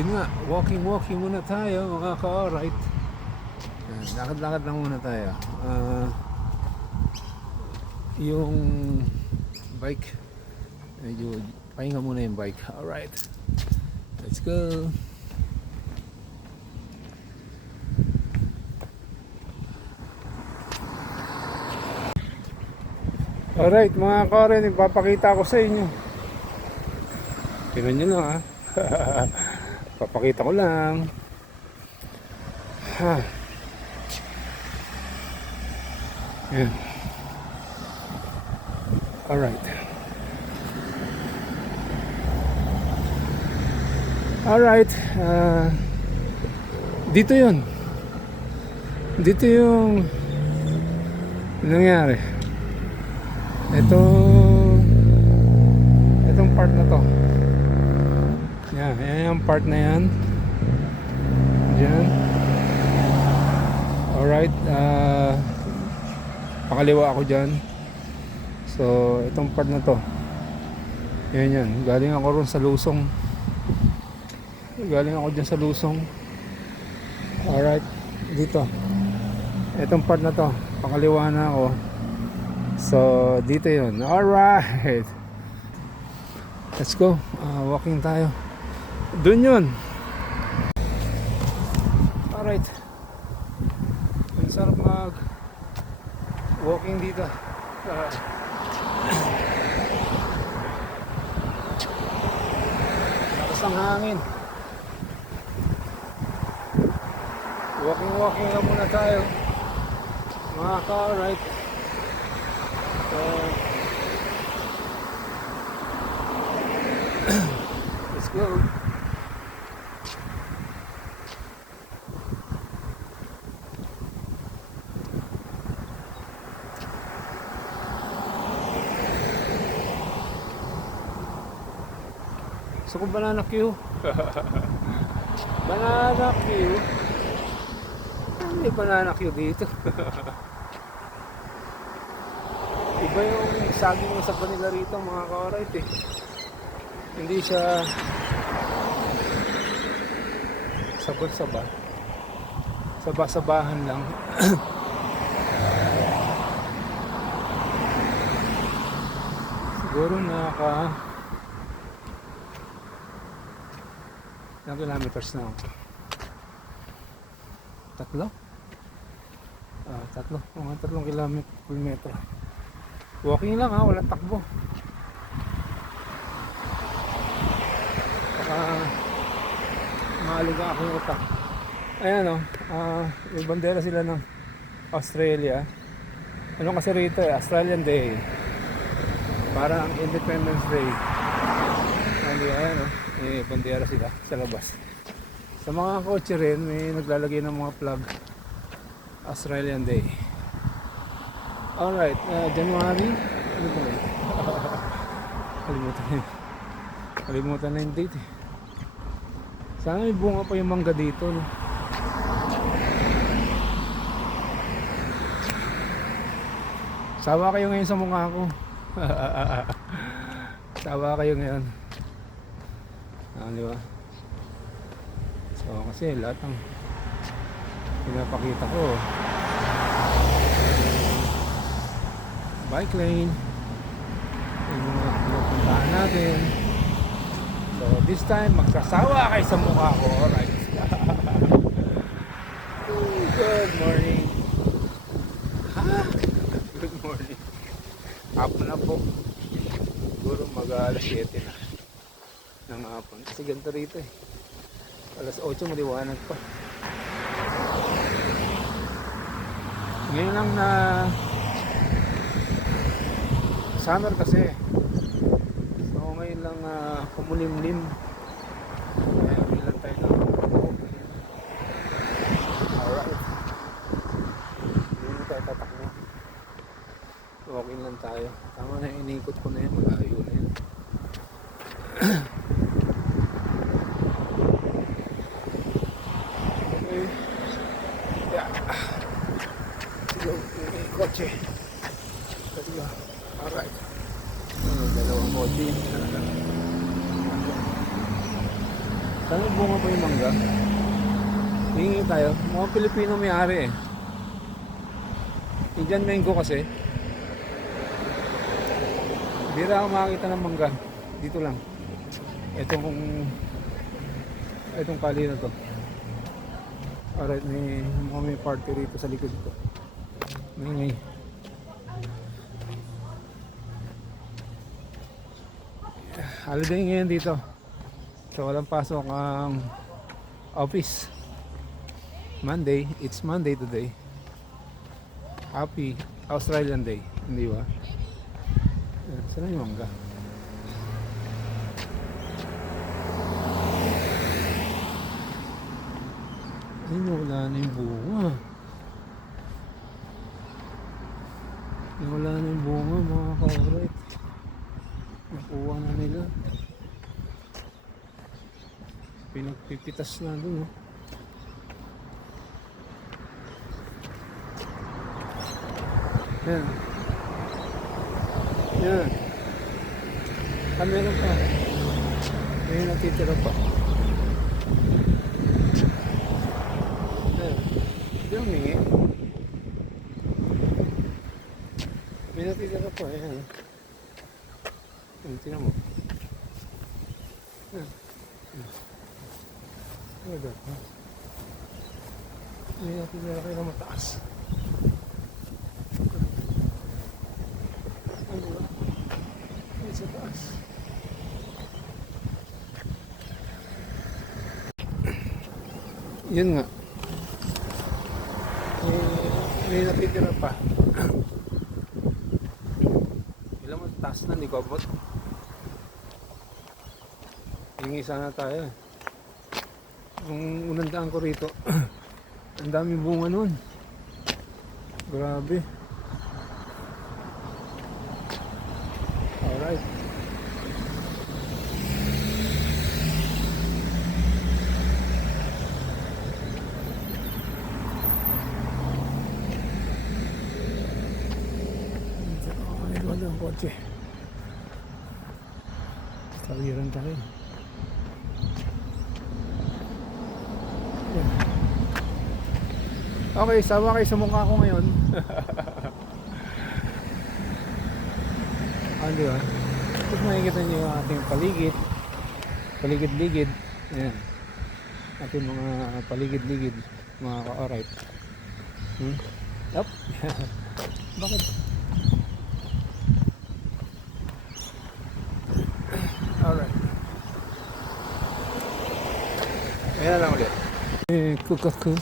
Yun nga, walking muna tayo mga ka-alright. Lakad-lakad lang muna tayo. Yung bike, medyo pahinga muna yung bike. Alright, let's go. Alright mga ka-alright, ipapakita ko sa inyo. Tingnan nyo lang ha. Papakita ko lang. Yan. Alright. Alright. Dito yun. Dito yung nangyari. Itong part na to. Yan yung part na yan. Diyan. Alright. Pakaliwa ako dyan. So itong part na to, yan. Galing ako ron sa Lusong. Galing ako dyan sa Lusong. Alright. Dito. Itong part na to, pakaliwa na ako. So dito yun. Alright, let's go. Walking tayo. Dun yun. Alright. Ang sarap mag walking dito. Lakas ang hangin. Walking lang muna tayo mga ka-alright. Let's go. So kung banana Q. Banana Q. May banana Q dito. Iba yung saging sa kanila rito mga ka-alright eh. Hindi siya sabot-saba. Saba-sabahan lang. Siguro ilang kilometers na ako? Tatlo? Mga 3 kilometro. Walking lang ha, walang takbo. Baka maaluga ako yung utak. Ayan o, may bandera sila ng Australia. Ano kasi rito eh, Australian Day. Para ang Independence Day. Ayan o, may bandera sila sa labas. Sa mga kotse rin, may naglalagay ng mga flag. Australian Day. Alright, January. Ano ba yun? Kalimutan na yung date eh. Sana may bunga pa yung mangga dito no? Sawa kayo ngayon sa mukha ko. Sawa kayo ngayon. Di ba? So kasi lahat ng pinapakita ko bike lane yung mga pinupuntahan natin. So this time magsasawa kayo sa mukha ko. Alright. Good morning. Good morning. Hapon na po. Siguro mag-alas 7 na ng hapon. Kasi ganito rito eh. Alas 8 maliwanag pa. Ngayon lang na summer kasi. So ngayon lang kumulimlim. Kaya bilang tayo na alright. Hindi na tayo tatakbo. Walking lang tayo. Tama na yung inikot ko na yun. Malayo na yun. Okay. Yeah. Sige, yung kotse. Sige. Alright. Dalawang kotse. Sana bunga pa yung mangga. Hingi tayo. Mga Pilipino may-ari eh. Indian mango kasi. Bira ako makakita ng mangga. Dito lang. Itong kali na to. Alright, may party rito sa likod ko. May holiday ngayon dito. So walang pasok ang office. Monday, it's Monday today. Happy Australian Day, hindi ba? Saan yung mangga? Ay, wala na yung bunga. Wala na yung bunga, mga ka-alright. Nakuha na nila. Pinagpipitas na doon. Yan. Yan. Meron pa. May natitira pa. Yan. Hindi humingi. May natitira pa. Yan. Yan, tinan mo. Yan. Ano ba? May natitira kayo na mataas. Sa taas. Yun nga. May natitira pa. Ilang mo taas na, hindi ko abot. Hingi sana tayo. Yung unang daan ko rito, ang daming bunga nun. Grabe. Alright. Wala ang kotse. Tawiran tayo. Okay, sama kayo sa mukha ko ngayon. Di ba? Tapos makikita nyo yung ating paligid-ligid. Ayan. Ating mga paligid-ligid, mga ka-alright. Up. Bakit? Alright. Ayan lang ulit. Kukaku.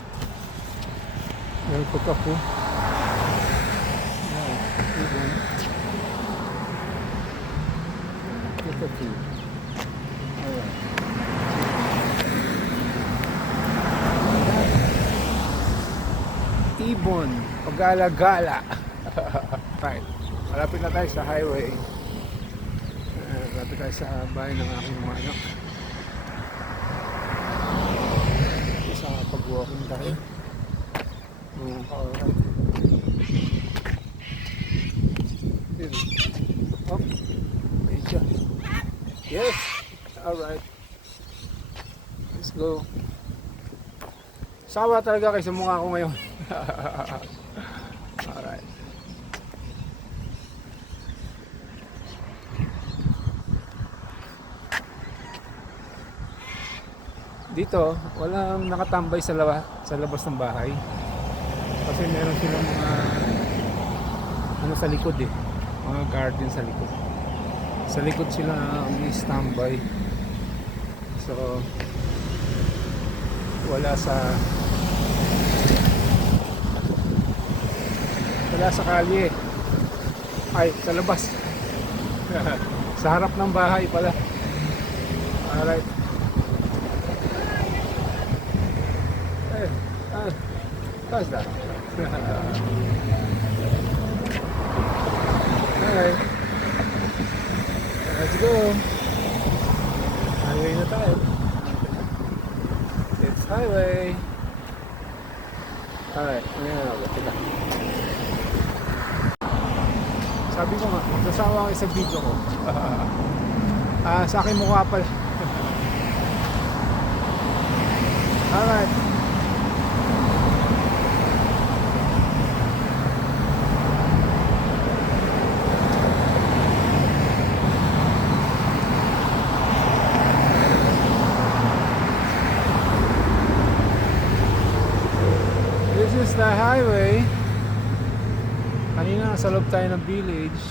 Ayan, kukaku. Ayan. Kukaku. Alright. Ibon. Pagala-gala. Right. Malapit na tayo sa highway. Malapit tayo sa bahay ng aking mga anak. Isa pag-walking tayo. Alright. Oh. Medyo. Yes. Alright. Let's go. Sawa talaga kayo sa mukha ko ngayon. Alright. Dito, walang nakatambay sa labas ng bahay. Kasi meron silang mga ano sa likod eh. Mga garden sa likod. Sa likod sila may standby. So wala sa kalye. Ay, sa labas. Sa harap ng bahay pala. Alright. How's that? Alright. Let's go. Highway na tayo. It's highway. Alright. Teka. Sabi ko nga, magsasawa ako sa video ko. Sa akin mukha pala. Alright. This is the highway. Kanina nasa loob tayo ng village.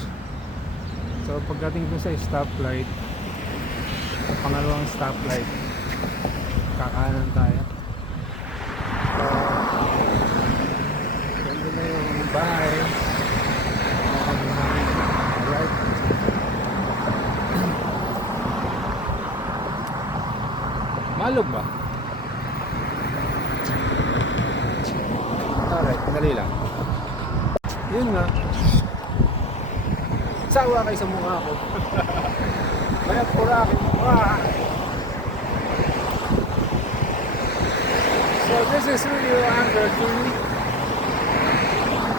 So pagdating ko sa stoplight, pangalawang stoplight, kakanan tayo. So ganda na yung bahay. Alright. Malog ba? Alright, madali lang. Yun nga. Sawa kayo sa mukha ko. Kaya pura aking mukha. So this is Rio Grande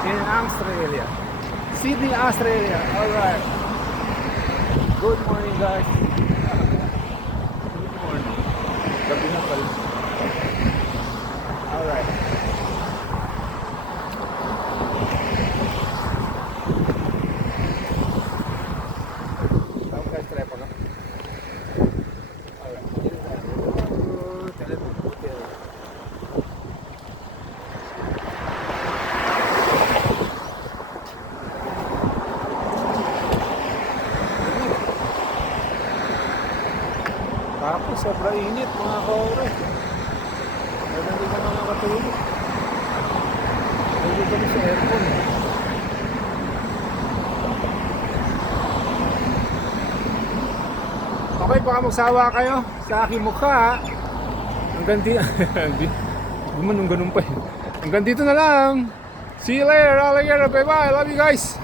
in Australia. Sydney, Australia. Alright. Good morning guys. Good morning. Gabi na pala. Alright. Tapos sobrang init mga kaore. Kaya hindi ka makakatulog. Hindi kami sa aircon. Okay, baka magsawa kayo sa aking mukha. Hanggang dito. Gumanong ganun pa eh. Hanggang dito na lang. See you later, alligator. Bye bye. Love you guys.